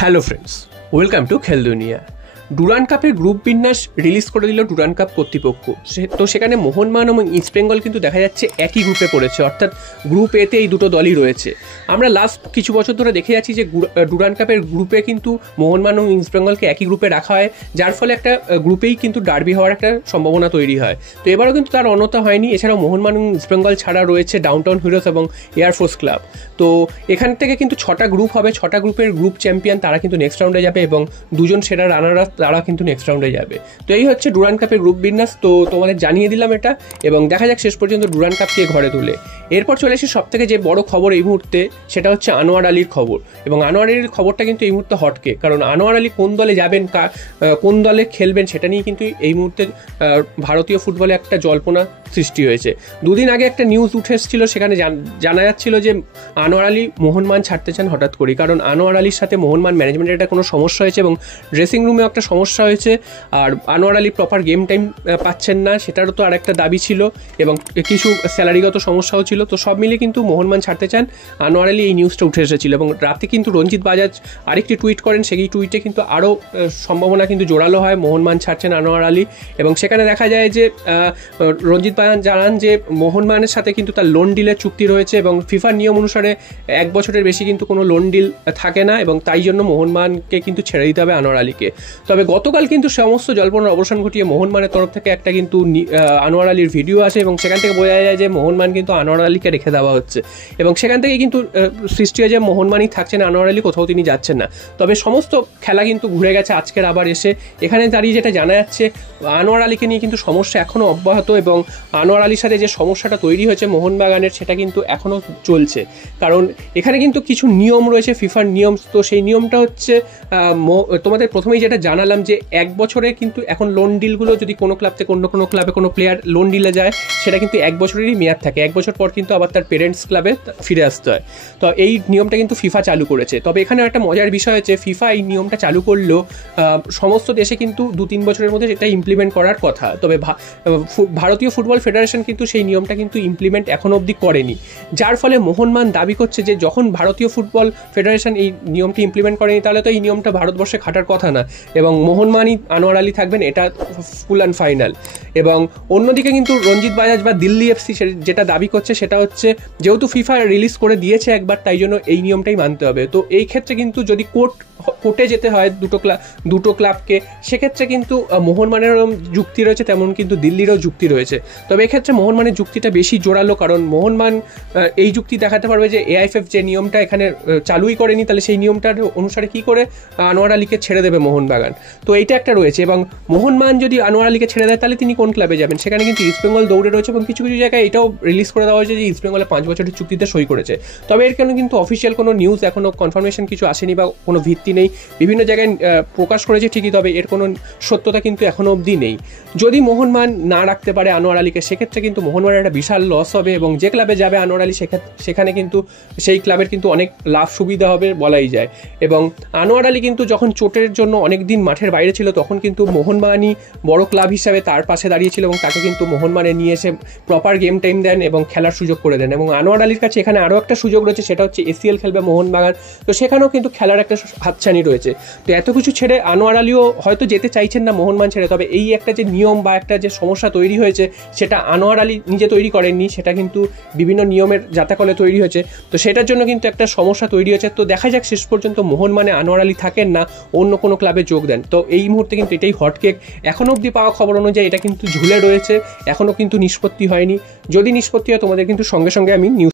Hello friends, welcome to খেল দুনিয়া। Durand কাপের গ্রুপ বিন্যাস রিলিজ করে দিল ডুরান্ড কাপ কর্তৃপক্ষ। তো সেখানে মোহনবাগান এবং ইস্ট বেঙ্গল কিন্তু দেখা যাচ্ছে একই গ্রুপে পড়েছে, অর্থাৎ গ্রুপ এতে এই দুটো দলই রয়েছে। আমরা লাস্ট কিছু বছর ধরে দেখে যাচ্ছি যে ডুরান্ড কাপের গ্রুপে কিন্তু মোহনবাগান এবং ইস্ট বেঙ্গলকে একই গ্রুপে রাখা হয়, যার ফলে একটা গ্রুপেই কিন্তু ডার্বি হওয়ার একটা সম্ভাবনা তৈরি হয়। তো এবারও কিন্তু তার অন্যতা হয়নি। এছাড়াও মোহনবাগান এবং ইস্ট বেঙ্গল ছাড়া রয়েছে ডাউনটাউন হিরোস এবং এয়ারফোর্স ক্লাব। তো এখান থেকে কিন্তু 6টা গ্রুপ হবে, 6টা গ্রুপের গ্রুপ চ্যাম্পিয়ন তারা কিন্তু নেক্সট রাউন্ডে যাবে এবং দুজন সেরা রানাররা তারা কিন্তু নেক্সট রাউন্ডে যাবে। তো এই হচ্ছে ডুরান্ড কাপের গ্রুপ বিন্যাস। তো তোমাদের জানিয়ে দিলাম এটা, এবং দেখা যাক শেষ পর্যন্ত ডুরান্ড কাপ কে ঘরে তুলে। এরপর চলে এসে সব থেকে যে বড় খবর এই মুহূর্তে, সেটা হচ্ছে আনোয়ার আলীর খবর। এবং আনোয়ার আলীর খবরটা কিন্তু এই মুহূর্তে হটকে, কারণ আনোয়ার আলী কোন দলে যাবেন, কোন দলে খেলবেন, সেটা নিয়ে কিন্তু এই মুহূর্তে ভারতীয় ফুটবলে একটা জল্পনা সৃষ্টি হয়েছে। দুদিন আগে একটা নিউজ উঠে এসেছিল, সেখানে জানা যাচ্ছিল যে আনোয়ার আলী মোহনবাগান ছাড়তে চান হঠাৎ করে, কারণ আনোয়ার আলীর সাথে মোহনবাগান ম্যানেজমেন্টের একটা কোনো সমস্যা হয়েছে এবং ড্রেসিং রুমেও একটা সমস্যা হয়েছে। আর Anwar Ali proper game time পাচ্ছেন না, সেটারও তো আরেকটা দাবি ছিল, এবং কিছু স্যালারিগত সমস্যাও ছিল। তো সব মিলে কিন্তু মোহনবাগান ছাড়তে চান আনোয়ার আলী, এই নিউজটা উঠে এসেছিল। এবং রাতে কিন্তু রঞ্জিত বাজাজ আরেকটি টুইট করেন, সেই টুইটে কিন্তু আরও সম্ভাবনা কিন্তু জোরালো হয়, মোহনবাগান ছাড়ছেন আনোয়ার আলী। এবং সেখানে দেখা যায় যে রঞ্জিত বাজাজ জানান যে মোহনবাগানের সাথে কিন্তু তার লোন ডিলের চুক্তি রয়েছে, এবং ফিফার নিয়ম অনুসারে 1 বছরের বেশি কিন্তু কোনো লোন ডিল থাকে না, এবং তাই জন্য মোহনবাগানকে কিন্তু ছেড়ে দিতে হবে আনোয়ার আলীকে। তবে গতকাল কিন্তু সমস্ত জল্পনার অবসান ঘটিয়ে মোহনবাগানের তরফ থেকে একটা কিন্তু আনোয়ার আলীর ভিডিও আসে, এবং সেখান থেকে বোঝা যায় যে মোহনবাগান কিন্তু আনোয়ার আলীকে রেখে দেওয়া হচ্ছে, এবং সেখান থেকে কিন্তু সৃষ্টি হয় যে মোহনবাগানই থাকছেন, আনোয়ার আলী কোথাও তিনি যাচ্ছেন না। তবে সমস্ত খেলা কিন্তু ঘুরে গেছে আজকের আবার এসে। এখানে দাঁড়িয়ে যেটা জানা যাচ্ছে, আনোয়ার আলীকে নিয়ে কিন্তু সমস্যা এখনও অব্যাহত, এবং আনোয়ার আলীর সাথে যে সমস্যাটা তৈরি হয়েছে মোহনবাগানের, সেটা কিন্তু এখনও চলছে। কারণ এখানে কিন্তু কিছু নিয়ম রয়েছে, ফিফার নিয়ম। তো সেই নিয়মটা হচ্ছে, তোমাদের প্রথমেই যেটা জানালাম যে 1 বছরে কিন্তু এখন লোন ডিলগুলো যদি কোনো ক্লাব থেকে অন্য কোনো ক্লাবে কোনো প্লেয়ার লোন ডিলে যায়, সেটা কিন্তু 1 বছরেরই মেয়াদ থাকে। 1 বছর পর কিন্তু আবার তার পেরেন্টস ক্লাবে ফিরে আসতে হয়। তো এই নিয়মটা কিন্তু ফিফা চালু করেছে। তবে এখানে একটা মজার বিষয় হচ্ছে, ফিফা এই নিয়মটা চালু করলেও সমস্ত দেশে কিন্তু 2-3 বছরের মধ্যে এটা ইমপ্লিমেন্ট করার কথা। তবে ভারতীয় ফুটবল ফেডারেশন কিন্তু সেই নিয়মটা কিন্তু ইমপ্লিমেন্ট এখনো অবধি করেনি, যার ফলে মোহনবাগান দাবি করছে যে যখন ভারতীয় ফুটবল ফেডারেশন এই নিয়মটি ইমপ্লিমেন্ট করেনি, তাহলে তো এই নিয়মটা ভারতবর্ষে খাটার কথা না, এবং মোহনবাগানই আনোয়ার আলী থাকবেন, এটা ফুল অ্যান্ড ফাইনাল। এবং অন্যদিকে কিন্তু রঞ্জিত বাজাজ বা দিল্লি এফসি যেটা দাবি করছে, সেটা হচ্ছে যেহেতু ফিফা রিলিজ করে দিয়েছে একবার, তাই জন্য এই নিয়মটাই মানতে হবে। তো এই ক্ষেত্রে কিন্তু যদি কোর্টে যেতে হয় দুটো ক্লাবকে, সেক্ষেত্রে কিন্তু মোহনবাগানেরও যুক্তি রয়েছে, তেমন কিন্তু দিল্লিরও যুক্তি রয়েছে। তবে এক্ষেত্রে মোহনবাগানের যুক্তিটা বেশি জোরালো, কারণ মোহনবাগান এই যুক্তি দেখাতে পারবে যে এআইএফএফ যে নিয়মটা এখানে চালুই করেনি, তাহলে সেই নিয়মটার অনুসারে কি করে আনোয়ার আলীকে ছেড়ে দেবে মোহনবাগান। তো এইটা একটা রয়েছে। এবং মোহনবাগান যদি আনোয়ার আলীকে ছেড়ে দেয়, তাহলে তিনি কোন ক্লাবে যাবেন, সেখানে কিন্তু ইস্ট বেঙ্গল দৌড়ে রয়েছে, এবং কিছু কিছু জায়গায় এটাও রিলিজ করে দেওয়া হয়েছে যে ইস্ট বেঙ্গলে 5 বছরের চুক্তিতে সই করেছে। তবে এর কেন কিন্তু অফিসিয়াল কোনো নিউজ এখনও কনফার্মেশন কিছু আসেনি বা কোনো ভিত্তি নেই। বিভিন্ন জায়গায় প্রকাশ করেছে ঠিকই, তবে এর কোনো সত্যতা কিন্তু এখনও অবধি নেই। যদি মোহনবাগান না রাখতে পারে আনোয়ার আলীকে, সেক্ষেত্রে কিন্তু মোহনবাগানের একটা বিশাল লস হবে, এবং যে ক্লাবে যাবে আনোয়ার আলী সেখানে কিন্তু সেই ক্লাবের কিন্তু অনেক লাভ সুবিধা হবে বলাই যায়। এবং আনোয়ার আলী কিন্তু যখন চোটের জন্য অনেক দিন মাঠের বাইরে ছিল, তখন কিন্তু মোহনবাগানই বড় ক্লাব হিসাবে তার পাশে দাঁড়িয়েছিল, এবং তাকে কিন্তু মোহনবাগানে নিয়ে এসে প্রপার গেম টাইম দেন এবং খেলার সুযোগ করে দেন। এবং আনোয়ার আলীর কাছে এখানে আরও একটা সুযোগ রয়েছে, সেটা হচ্ছে এসিএল খেলবে মোহনবাগান। তো সেখানেও কিন্তু খেলার একটা হাতছানি রয়েছে। তো এত কিছু ছেড়ে আনোয়ার আলীও হয়তো যেতে চাইছেন না মোহনবাগান ছেড়ে। তবে এই একটা যে নিয়ম বা একটা যে সমস্যা তৈরি হয়েছে, সেটা আনোয়ার আলী নিজে তৈরি করেননি, সেটা কিন্তু বিভিন্ন নিয়মের জাতাকলে তৈরি হয়েছে। তো সেটার জন্য কিন্তু একটা সমস্যা তৈরি হয়েছে। তো দেখা যাক শেষ পর্যন্ত মোহনবাগানে আনোয়ার আলী থাকেন না অন্য কোনো ক্লাবে যোগ দেন। তো এই মুহূর্তে কিন্তু এটাই হটকেক। এখনও অবধি পাওয়া খবর অনুযায়ী এটা কিন্তু ঝুলে রয়েছে, এখনও কিন্তু নিষ্পত্তি হয়নি। যদি নিষ্পত্তি হয়, তোমাদের কিন্তু সঙ্গে সঙ্গে আমি নিউজ